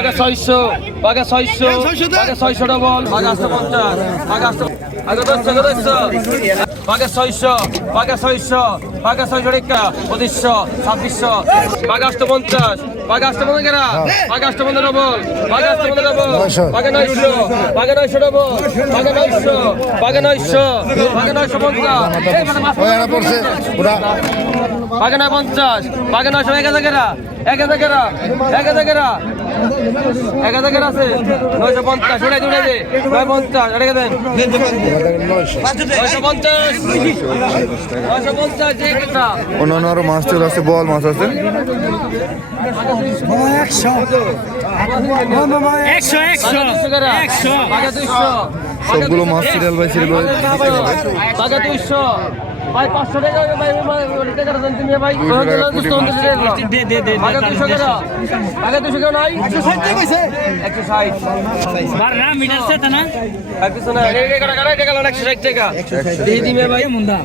বাঘা ছয়শো বাঘা ছয়শো বাঘা ছয়শো ডবল বাঘা আটশো পঞ্চাশ বাঘা আটশো আগে দশশো আগে দশশো। বাঘা ছয়শো বাঘা ছয়শো বাঘা ছয়শো রেখা পঁচিশশো ছাব্বিশশো বাঘা আটশো পঞ্চাশ বাঘা আটশো পঞ্চাশ গেরা বাঘা আটশো পঞ্চাশ ডবল বাঘা আটশো পঞ্চাশ ডবল বাঘা নয়শো বাঘা নয়শো ডবল বাঘা নয়শো বাঘা নয়শো বাঘা নয়শো পঞ্চাশ। ওরা পড়ছে। ওরা বাঘা নয় পঞ্চাশ বাঘা নয়শো এক হাজার গেরা এক হাজার গেরা এক হাজার এক হাজার আছে? নয়শো পঞ্চাশ দে নয় পঞ্চাশ এটা দেন। নয়শো পঞ্চাশ নয়শো পঞ্চাশ যে কেটা অন্যান্য আরও মাছ চলে আছে বল মাছ আছে। সবগুলো মাছ সিরিয়াল বাই সিরিয়াল দুইশো। ভাই পাঁচশো টাকা ভাই টাকা দেন তুমি ভাই দে দে দে বাঘা দুইশো টাকা আগে দুইশো কেউ নাই একশো ষাট একশো ষাট বার না মিটার সে না না এই টাকা একশো ষাট টাকা দিয়ে দিবে ভাই মুন্দাম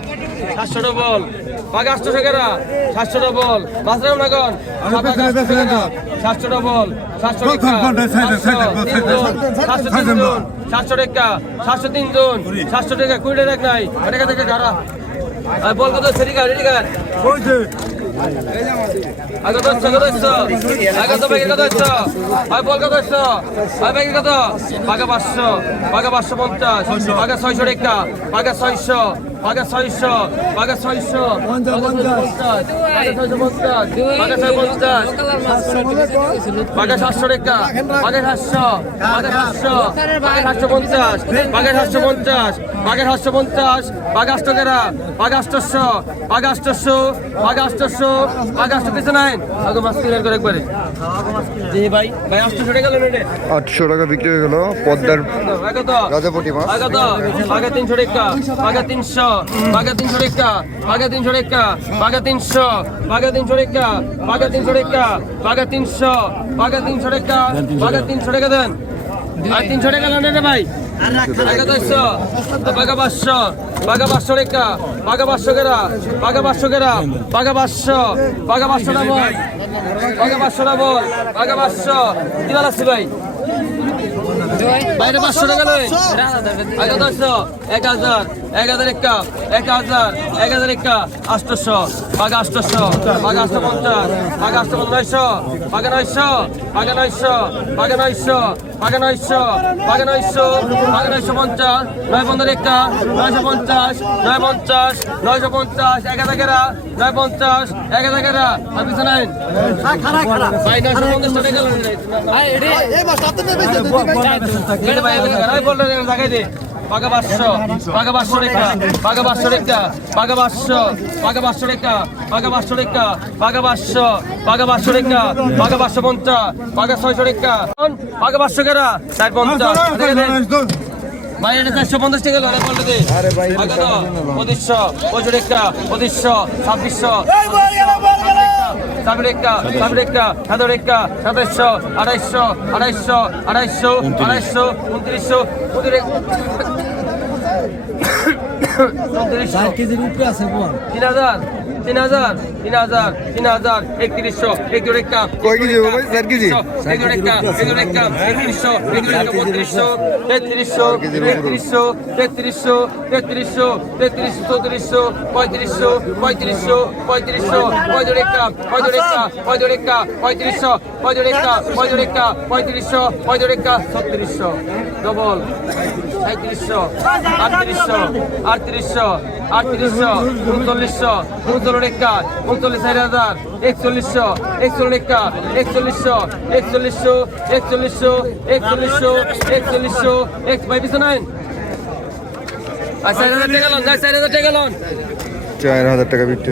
সাতশো ডবল বাগাষ্টশো কেরা? সাতশো ডবল বাসরাম নাগন সাতশো ডবল সাতশো সাতশো সাতশো টাকা সাতশো তিন জন সাতশো টাকা কুড়ি টাকা নাই। টাকা থেকে গাড়া আর বল কত সেটি গাড়ি গাড় আগে তো আগে তো আগে তো ব্যাগে কত হচ্ছে? বল কত হচ্ছে? ব্যাগে কত? বাঘা পাঁচশো। বাঘা পাঁচশো পঞ্চাশ। বাঘা ছয়শো টাকা। বাঘা ছয়শো। বাঘা ছয়শো বাঘা ছয়শো বাঘা সাতশো টাকা। বাঘা সাতশো বাঘা সাতশো বাঘা সাতশো পঞ্চাশ বাঘা সাতশো পঞ্চাশ বাঘা সাতশো পঞ্চাশ বাঘা আষ্ট কেরা বাঘা আষ্টশো বাঘা আষ্টশো বাঘা আষ্টশো বাঘা আষ্ট পিছনে নাই আগে মাছ ক্লিয়ার করে একবারে। জি ভাই ভাই আষ্টশো টাকা আটশো টাকা বিক্রি হয়ে গেল পদ্মার রাজাপটি মাছ। আগে তিনশো টাকা আগে তিনশো আগে তিনশো টাকা আগে তিনশো টাকা আগে তিনশো আগে তিনশো টাকা আগে তিনশো টাকা আগে তিনশো আগে তিনশো টাকা আগে তিনশো টাকা। দেন। আর তিনশো টাকা নেন রে ভাই। আগে দশশো বাঘা পাঁচশো বাঘা পাঁচশো টাকা বাঘা পাঁচশো কেরা বাঘা পাঁচশো কেরা বাঘা পাঁচশো বাঘা পাঁচশো ডাবল বাঘা পাঁচশো ডাবল বাঘা পাঁচশো। কি বল ভাই? বাইরে পাঁচশো টাকা নয় আগে দশশো এক হাজার। এক হাজার একা এক হাজার এক হাজার একা আষ্টশো বাঘা আষ্টশো বাঘা আষ্ট পঞ্চাশ বাঘা আষ্ট নয়শো বাঘা নয়শো বাঘা নয়শো বাঘা নয়শো বাঘা নয়শো বাঘা নয়শো বাঘা নয়শো পঞ্চাশ নয় পনেরো একা নয়শো পঞ্চাশ নয় পঞ্চাশ নয়শো পঞ্চাশ এক হাজার গেরা নয় পঞ্চাশ এক হাজার গেরা আর পিছনে ভাই নয়শো পঞ্চাশ টাকা ভাই আমি বলতে দে পাকা পাঁচশো রেখা পাঁচশো রেখা পাকা পাঁচশো রেখা পাঁচশো রেখা পাকা পাঁচশো রেখা পাঁচশো পঞ্চাশ পাকা ছয়শো রেখা পাঁচশো কেরা? চার পঞ্চাশ ভাই এটা চারশো পঞ্চাশ টাকা লোক বলতে দে। পঁচিশশো পঁচিশ রেখা পঁচিশশো ছাব্বিশশো। সাবির একটা সাবির একটা সাতের একটা সাতাইশশো আড়াইশো আড়াইশো আড়াইশো আড়াইশো উনত্রিশশো উনত্রিশশো কেজির উপরে আছে বল। তিন হাজার। তিন হাজার তিন হাজার তিন হাজার একত্রিশশো একজোড় একটা একজোড় একটা একজোড় একটা একত্রিশশো একজোড় একটা বত্রিশশো তেত্রিশশো তেত্রিশশো তেত্রিশশো তেত্রিশশো তেত্রিশশো চৌত্রিশশো পঁয়ত্রিশশো পঁয়ত্রিশশো পঁয়ত্রিশশো পঁয়জোড় একটা পঁয়জোড় একটা পঁয়জোড় একটা পঁয়ত্রিশশো পঁয়জোড় একটা পঁয়জোড় একটা পঁয়ত্রিশশো পঁয়জোড় একটা ছত্রিশশো ডবল সাঁত্রিশশো আটত্রিশশো আটত্রিশশো আটত্রিশশো উনচল্লিশশো উনচল্লিশ একটা উনচল্লিশ হাজার, একচল্লিশশো, একচল্লিশ একটা একচল্লিশশো একচল্লিশশো একচল্লিশশো একচল্লিশশো একচল্লিশশো, এক ভাই পিছনে আইন। আর চার হাজার টাকা লন, চার হাজার টাকা লন। চার হাজার টাকা বিক্রি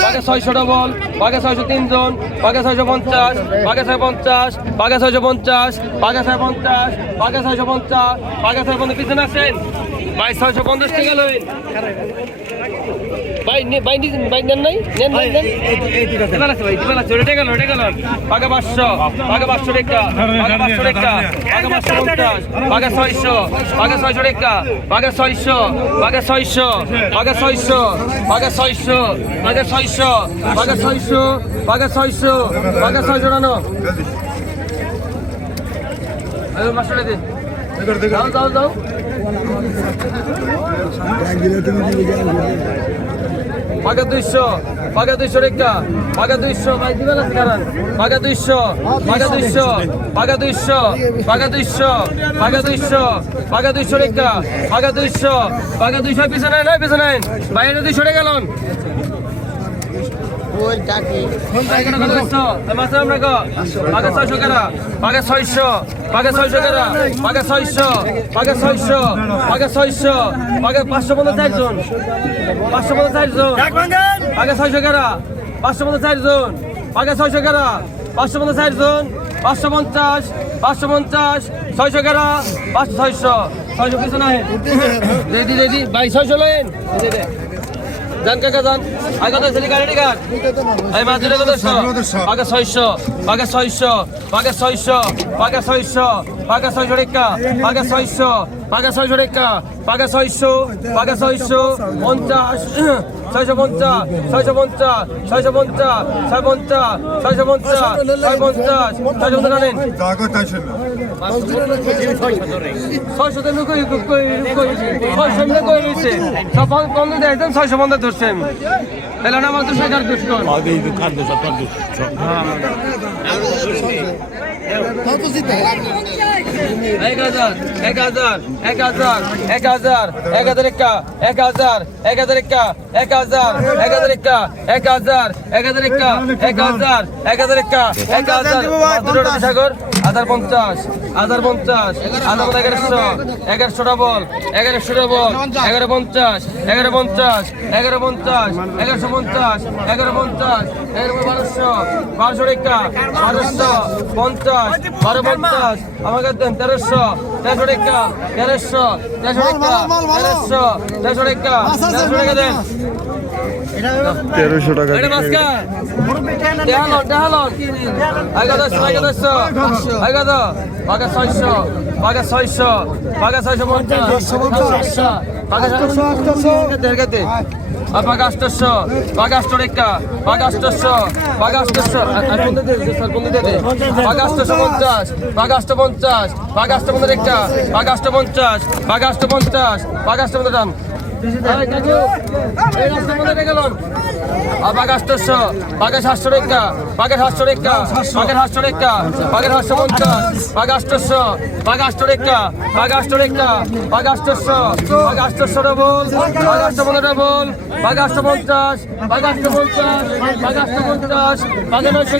হয়েছে ছয়শো ডবল বাঘে ছয়শো তিনজন বাঘে ছয়শো পঞ্চাশ বাঘে ছয় পঞ্চাশ বাঘে ছয়শো পঞ্চাশ বাঘে ছয় পঞ্চাশ বাঘে ছয়শো পঞ্চাশ বাঘে ছয় পঞ্চাশ পিছনে আসেন বাইশ ছয়শো পঞ্চাশ টাকা লইন ভাই নে- ভাই নি- ভাই নেন নাই? নেন নেন? নেন দিবা লাগছে ভাই দিবা লাগছে ওটা গেল ওটা গেল পাকা পাঁচশো পাকা পাঁচশো টাকা পাকা পাঁচশো টাকা পাকা পাঁচশো পঞ্চাশ পাকা ছয়শো পাকা ছয়শো টাকা পাকা ছয়শো পাকা ছয়শো পাকা ছয়শো পাকা ছয়শো পাকা ছয়শো পাকা ছয়শো পাকা ছয়শো পাকা ছয়শো রানো। মাস্টারে দে যাও যাও যাও। পাকা দুইশো পাকা দুইশো রেখা পাকা দুইশো, ভাই দিবেন আছে কারণ? পাকা দুইশো পাকা দুইশো পাকা দুইশো পাকা দুইশো পাকা দুইশো পাকা দুইশো রেখা পাকা দুইশো পাকা দুইশো, পিছনে নাই পিছনে বাইরে দুইশো রেখা পাকে ছয়শো কেরা পাকে ছয়শো পাকে ছয়শো কেরা পাকে ছয়শো পাকে ছয়শো পাকে ছয়শো পাকে পাঁচশো পঞ্চাশ চারজন পাঁচশো পঞ্চাশ চারজন পাকে ছয়শো কেরা পাঁচশো পঞ্চাশ চারজন পাকে ছয়শো কেরা পাঁচশো পঞ্চাশ চারজন পাঁচশো পঞ্চাশ পাঁচশো পঞ্চাশ ছয়শো কেরা পাঁচশো ছয়শো ছয়শো কিছু নাই রেডি রেডি বাই ছয়শো লেন জান কাকা জান আগে কত ছেলে গাড়ি কাট এই মাছ ধরে কত পাকে ছয়শো পাকে ছয়শো পাকে ছয়শো পাকে ছয়শো পাকে ছয়শো রেখা পাকে ছয়শো পাকে ছয়শো রেখা পাকে ছয়শো পাকে ছয়শো পঞ্চাশ ছয়শো পঞ্চাশ ছয়শো পঞ্চাশ ছয়শো পঞ্চাশ ছয় পঞ্চাশ ছয়শো পঞ্চাশ ছয় পঞ্চাশ ছয়শো পঞ্চাশ আনেন ছয়শো তেন কই কই কই ছয়শো না কই রইছে সব বন্ধ দেয় একদম ছয়শো বন্ধ ধরছে আমি પહેલા નામ હતું સરદાર દુશ્મન આદિ દુકાન દો સરદાર દુશ્મન હા તો તો જીતે এক হাজার এক হাজার এক হাজার এক হাজার এক হাজার একা এক হাজার এক হাজার একা এক হাজার এক হাজার একা এক হাজার এক হাজার একা এক হাজার এক হাজার একা এক হাজার। সাগর হাজার পঞ্চাশ হাজার পঞ্চাশ হাজার এগারোশো এগারোশো ডবল এগারোশো ডবল এগারো পঞ্চাশ এগারো পঞ্চাশ এগারো পঞ্চাশ এগারোশো পঞ্চাশ এগারো পঞ্চাশ এগারো বারোশো বারোশো রেখা বারোশো পঞ্চাশ বারো পঞ্চাশ আমাকে তেরোশো তেরোশো টাকা তেরোশো তেরোশো টাকা তেরোশো তেরোশো টাকা তেরোশো টাকা দেন। তেরোশো টাকা ছয়শো। পাকা ছয়শো। পাকা ছয়শো পঞ্চাশ। পাকা ছয়শো পাকা ছয়শো। অপাগাষ্টস্য বাগাষ্টরেকা বাগাষ্টস্য বাগাষ্টস্য বাগাষ্টস্য পঞ্চাশ বাগাষ্ট পঞ্চাশ বাগাষ্ট পনেরো একটা বাগাষ্ট পঞ্চাশ বাগাষ্ট পঞ্চাশ বাগাষ্ট পনেরো দাম বাঘ আটশো বাঘের সাতশো রেখা বাঘের সাতশো রেখা বাঘের সাতশো রেখা বাঘের সাতশো পঞ্চাশ বাঘ আটশো বাঘ আষ্ট রেখা বাঘ আষ্ট রেখা বাঘ আটশো বাঘ আটশো ডবল বাঘ বাঘ আটশো পঞ্চাশ বাঘ পঞ্চাশ বাঘ পঞ্চাশ বাঘে নয়শো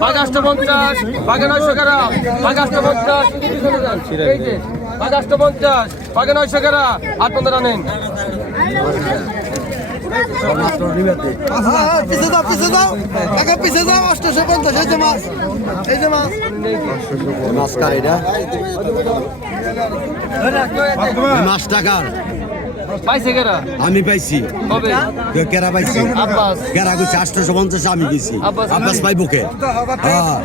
বাঘ আটশো পঞ্চাশ বাঘে নয়শো কেরা বাঘ আটশো পঞ্চাশ বাঘ পঞ্চাশ বাঘে নয়শো কেরা আট পনেরো নেন মাছ এই যে মাছ মাছ পাইছে কেরা আমি পাইছি কবে কেরা পাইছি আব্বাস কেরা কইছে আটশোশো পঞ্চাশ আমি গেছি আব্বাস পাইবো কে হ্যাঁ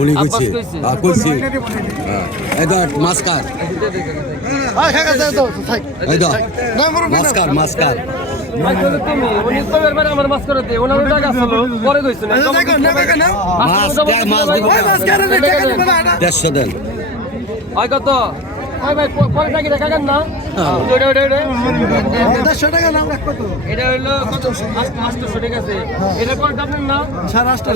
উনি কইছে। হ্যাঁ, কইছি এই ধর মাছ কার আয় কাকা দাও তো থাক এই ধর না তুমি উনি তো একবার আমার মাছ করে দে ওনার টাকা আসলো পরে কইছেন মাছ মাছ দেড়শো দেন। হয় কত? এটা হলো কত? আটশো ঠিক আছে। এটা কোনটা আপনার নাম সাড়ে আটশো।